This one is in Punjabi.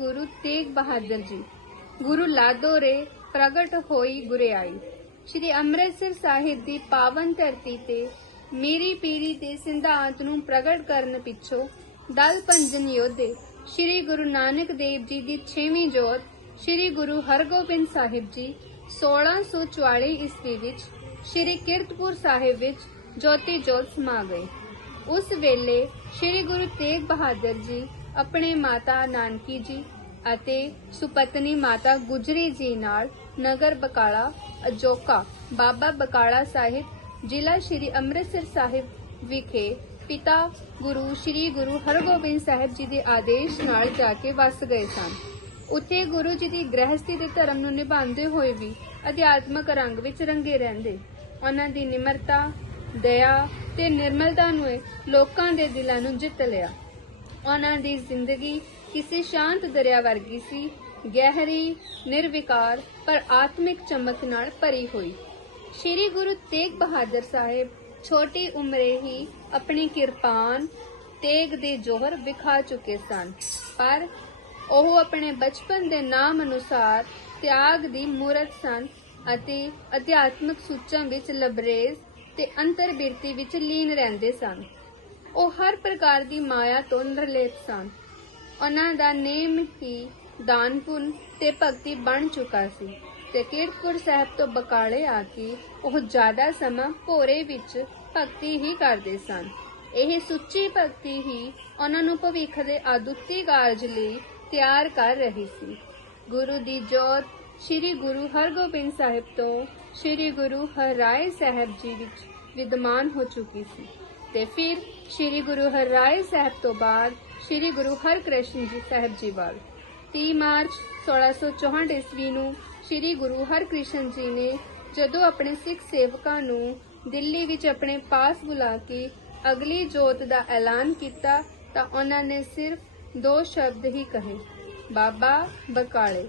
ਗੁਰੂ ਤੇਗ ਬਹਾਦਰ ਜੀ। ਗੁਰੂ ਲਾਦੋਰੇ ਪ੍ਰਗਟ ਹੋਈ ਗੁਰਿਆਈ। ਸ਼੍ਰੀ ਅੰਮ੍ਰਿਤਸਰ ਸਾਹਿਬ ਦੀ ਪਾਵਨ ਧਰਤੀ ਤੇ ਮੇਰੀ ਪੀੜੀ ਦੇ ਸਿਧਾਂਤ ਨੂੰ ਪ੍ਰਗਟ ਕਰਨ ਪਿੱਛੋਂ ਦਲ ਪੰਜਨ ਯੋਧੇ ਸ਼੍ਰੀ ਗੁਰੂ ਨਾਨਕ ਦੇਵ ਜੀ ਦੀ 6ਵੀਂ ਜੋਤ ਸ਼੍ਰੀ ਗੁਰੂ ਹਰਗੋਬਿੰਦ ਸਾਹਿਬ ਜੀ 1644 ਈਸਵੀ ਵਿੱਚ ਸ਼੍ਰੀ ਕੀਰਤਪੁਰ ਸਾਹਿਬ ਵਿੱਚ ਜੋਤੀ ਜੋਤ ਸਮਾ ਗਏ। ਉਸ ਵੇਲੇ ਸ਼੍ਰੀ ਗੁਰੂ ਤੇਗ ਬਹਾਦਰ ਜੀ, ਆਪਣੇ ਮਾਤਾ ਨਾਨਕੀ ਜੀ ਅਤੇ ਸੁਪਤਨੀ ਮਾਤਾ ਗੁਜਰੀ ਜੀ ਨਾਲ ਨਗਰ ਬਕਾਲਾ, ਅਜੋਕਾ, ਬਾਬਾ ਬਕਾਲਾ ਸਾਹਿਬ, ਜ਼ਿਲ੍ਹਾ ਸ਼੍ਰੀ ਅੰਮ੍ਰਿਤਸਰ ਸਾਹਿਬ ਵਿਖੇ ਪਿਤਾ ਗੁਰੂ ਸ਼੍ਰੀ ਗੁਰੂ ਹਰਗੋਬਿੰਦ ਸਾਹਿਬ ਜੀ ਦੇ ਆਦੇਸ਼ ਨਾਲ ਜਾ ਕੇ ਵਸ ਗਏ ਸਨ। ਉੱਥੇ ਗੁਰੂ ਜੀ ਦੀ ਗ੍ਰਹਸਥੀ ਦੇ ਧਰਮ ਨੂੰ ਨਿਭਾਉਂਦੇ ਹੋਏ ਵੀ ਅਧਿਆਤਮਕ ਰੰਗ ਵਿੱਚ ਰੰਗੇ ਰਹਿੰਦੇ। ਉਹਨਾਂ ਦੀ ਨਿਮਰਤਾ ਦਇਆ ਤੇ ਨਿਰਮਲਤਾ ਨੂੰ ਲੋਕਾਂ ਦੇ ਦਿਲਾਂ ਨੂੰ ਜਿੱਤ ਲਿਆ। ਉਹਨਾਂ ਦੀ ਜ਼ਿੰਦਗੀ ਕਿਸੇ ਸ਼ਾਂਤ ਦਰਿਆ ਵਰਗੀ ਸੀ। ਗਹਿਰੀ, ਨਿਰਵਿਕਾਰ, ਪਰ ਆਤਮਿਕ ਚਮਕ ਨਾਲ ਭਰੀ ਹੋਈ। ਸ਼੍ਰੀ ਗੁਰੂ ਤੇਗ ਬਹਾਦਰ ਸਾਹਿਬ ਛੋਟੀ ਉਮਰੇ ਹੀ ਆਪਣੀ ਕਿਰਪਾਨ ਤੇਗ ਦੇ ਜੋਹਰ ਵਿਖਾ ਚੁੱਕੇ ਸਨ। ਪਰ ਉਹ ਆਪਣੇ ਬਚਪਨ ਦੇ ਨਾਮ ਅਨੁਸਾਰ ਤਿਆਗ ਦੀ ਮੂਰਤ ਸਨ ਅਤੇ ਅਧਿਆਤਮਿਕ ਸੂਚਾਂ ਵਿੱਚ ਲਬਰੇਜ਼ ਤੇ ਅੰਤਰਬਿਰਤੀ ਵਿੱਚ ਲੀਨ ਰਹਿੰਦੇ ਸਨ। ਉਹ ਹਰ ਪ੍ਰਕਾਰ ਦੀ ਮਾਇਆ ਤੋਂ ਨਿਰਲੇਪ ਸਨ। ਉਹਨਾਂ ਦਾ ਨੇਮ ਹੀ ਦਾਨ ਪੁੰਨ ਤੇ ਭਗਤੀ ਬਣ ਚੁੱਕਾ ਸੀ ਤੇ ਕੀਰਤਪੁਰ ਸਾਹਿਬ ਤੋਂ ਬਕਾਲੇ ਆ ਕੇ ਉਹ ਜ਼ਿਆਦਾ ਸਮਾਂ ਭੋਰੇ ਵਿੱਚ ਭਗਤੀ ਹੀ ਕਰਦੇ ਸਨ। ਇਹ ਸੁੱਚੀ ਭਗਤੀ ਹੀ ਉਹਨਾਂ ਨੂੰ ਭਵਿੱਖ ਦੇ ਆਦੁੱਤੀ ਕਾਰਜ ਲਈ ਤਿਆਰ ਕਰ ਰਹੀ ਸੀ। ਗੁਰੂ ਦੀ ਜੋਤ ਸ੍ਰੀ ਗੁਰੂ ਹਰਗੋਬਿੰਦ ਸਾਹਿਬ ਤੋਂ ਸ੍ਰੀ ਗੁਰੂ ਹਰਰਾਏ ਸਾਹਿਬ ਜੀ ਵਿੱਚ ਵਿਦਮਾਨ ਹੋ ਚੁੱਕੀ ਸੀ ਤੇ ਫਿਰ ਸ੍ਰੀ ਗੁਰੂ ਹਰਰਾਏ ਸਾਹਿਬ ਤੋਂ ਬਾਅਦ ਸ੍ਰੀ ਗੁਰੂ ਹਰਕ੍ਰਿਸ਼ਨ ਜੀ ਸਾਹਿਬ ਜੀ ਵੱਲ। 30 ਮਾਰਚ 1664 ਈਸਵੀ ਨੂੰ ਸ੍ਰੀ ਗੁਰੂ ਹਰਕ੍ਰਿਸ਼ਨ ਜੀ ਨੇ ਜਦੋਂ ਆਪਣੇ ਸਿੱਖ ਸੇਵਕਾਂ ਨੂੰ ਦਿੱਲੀ ਵਿੱਚ ਆਪਣੇ ਪਾਸ ਬੁਲਾ ਕੇ ਅਗਲੀ ਜੋਤ ਦਾ ਐਲਾਨ ਕੀਤਾ ਤਾਂ ਉਹਨਾਂ ਨੇ ਸਿਰਫ ਦੋ ਸ਼ਬਦ ਹੀ ਕਹੇ, ਬਾਬਾ ਬਕਾਲੇ।